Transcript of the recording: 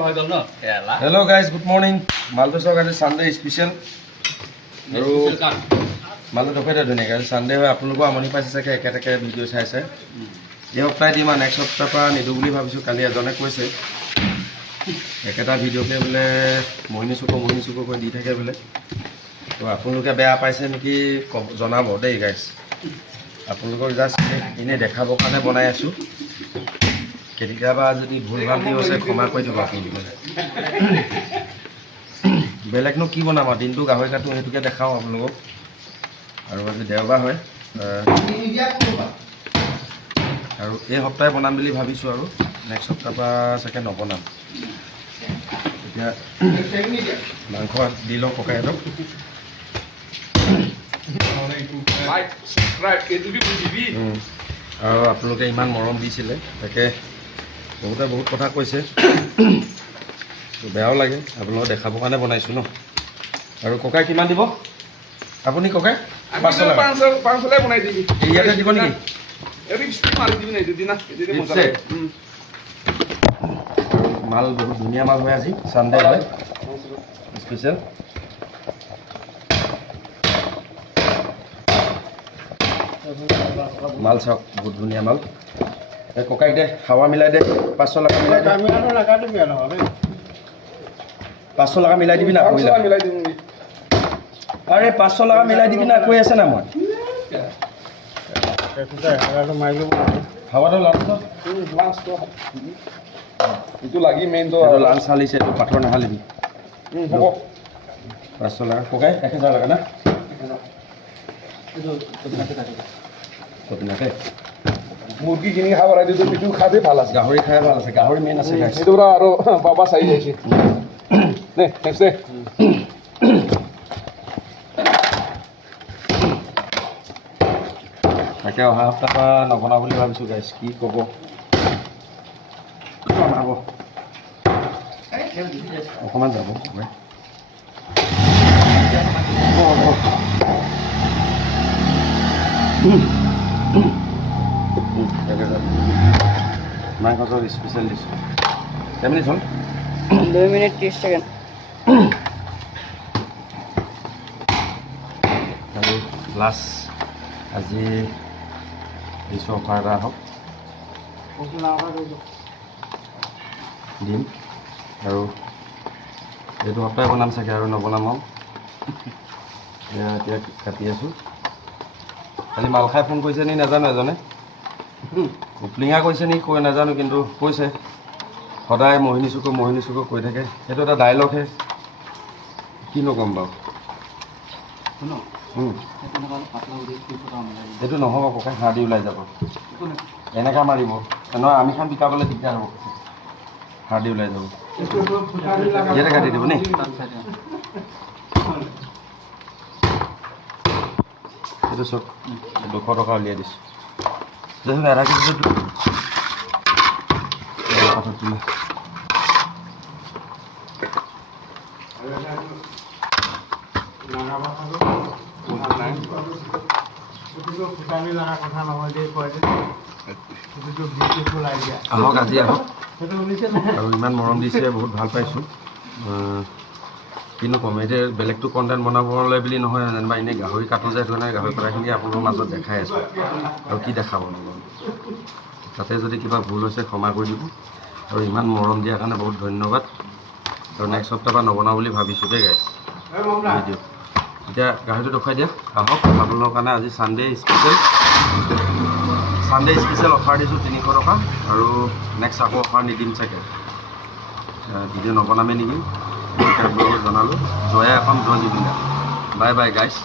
Hello guys, good morning. Malto Sogadi Sunday special. Malto Topeta Dune guys, Sunday hoy apnalogo amoni paise sake ekatake video chaise. Ei hoptai dima next hopta pa nidu buli bhabisu kali ajone koise. Ekata video ke bole mohini suko koi di thake bole. To apnaloge beya paise niki jonabo dei guys. Apnalogor just ine dekhabo kane banai asu. কেতিয়াবা যদি ভুল ভান্তি হৈছে ক্ষমা কৰি দিব আপোনালোকে বেলেগনো কি বনাম দিনটো গাহৰি কাটো হেতুকে দেখাও আপোনালোকক আৰু আজি দেওবাৰ হয় আৰু এই সপ্তাহে বনাম বুলি ভাবিছো আৰু নেক্সট সপ্তাহ পৰা চাগে নবনাম এতিয়া মাংস দি লওঁ ককাইহঁতক আৰু আপোনালোকে ইমান মৰম দিছিলে তাকে বহুত কথা কৈছে বেয়াও লাগে আপোনালোকক দেখাবৰ কাৰণে বনাইছোঁ ন আৰু ককাই কিমান দিব আপুনি ককাই 500 বনাই দিবি ইয়াতে দিব নেকি মাল বহুত ধুনীয়া মাল হয় আজি চানডে হয় স্পেচিয়েল মাল চাওক বহুত ধুনীয়া মাল ককাই দে হাৱা মিলাই দে 500 টকা মিলাই দে 500 টকা মিলাই দিবি না কইলা আরে 500 টকা মিলাই দিবি না কই আছে না মই হাৱাটো লাঞ্চ ইটো লাগি মেইন তো লাঞ্চ হালিছে তো পাথৰ নাহালিবি হ'ব 500 টকা ককাই 1000 টকা না কতনাকে মুরগি কিনি খাবার আইতে তো কিছু খাতে ভাল আছে গাহৰি খাই ভাল আছে গাহৰি মেইন আছে গাইস এটো আৰু বাবা চাই যাইছে নে নেক্সট ডে তাকে অহা সপ্তাহ নবনা বুলি ভাবিছো গাইস কি কব বনাব অকমান যাব মাংসৰ স্পেচিয়েল ডিছ কেইমিনিট হ'ল 2 মিনিট 30 সেকেন্ড আৰু লাষ্ট আজি দিছোঁ অফাৰ এটা হওক দিম আৰু এইটো সপ্তাহে বনাম চাগে আৰু নবনাম এতিয়া কাটি আছোঁ খালি মাল খাই ফোন কৰিছে নি নাজানো এজনে উপলিঙা কৈছে নি কৈ নাজানো কিন্তু কৈছে সদায় মোহিনী চুকো কৈ থাকে সেইটো এটা ডাইলগহে কি নকম বাৰু এইটো নহ'ব ককাই হাঁহ দি ওলাই যাব এনেকা মাৰিব নহয় আমি খান বিকাবলৈ দিগদাৰ হ'ব হাঁহ দি ওলাই যাব ইয়াতে কাটি দিব নি এইটো চব 200 টকা উলিয়াই দিছোঁ দেখুন আধা কেজি কথা তুলে আহক আজি আহক আৰু ইমান মৰম দিছে বহুত ভাল পাইছোঁ কিন্তু কমেডিৰ বেলেগটো কণ্টেণ্ট বনাবলৈ বুলি নহয় যেনিবা এনেই গাহৰি কাটো যে সেইটো কাৰণে গাহৰি কটাখিনি আপোনালোকৰ মাজত দেখাই আছোঁ আৰু কি দেখাব তাতে যদি কিবা ভুল হৈছে ক্ষমা কৰি দিব আৰু ইমান মৰম দিয়াৰ কাৰণে বহুত ধন্যবাদ আৰু নেক্সট সপ্তাহ পৰা নবনাওঁ বুলি ভাবিছোঁ দেই গাইছ ভিডিঅ' এতিয়া গাহৰিটো দেখুৱাই দিয়া আহক আপোনালোকৰ কাৰণে আজি চানডে স্পেচিয়েল অফাৰ দিছোঁ 300 টকা আৰু নেক্সট আকৌ অফাৰ নিদিম চাগে ভিডিঅ' নবনামে নেকি জনালোঁ জয়া এখন জয় দিবিলা বাই বাই গাইছ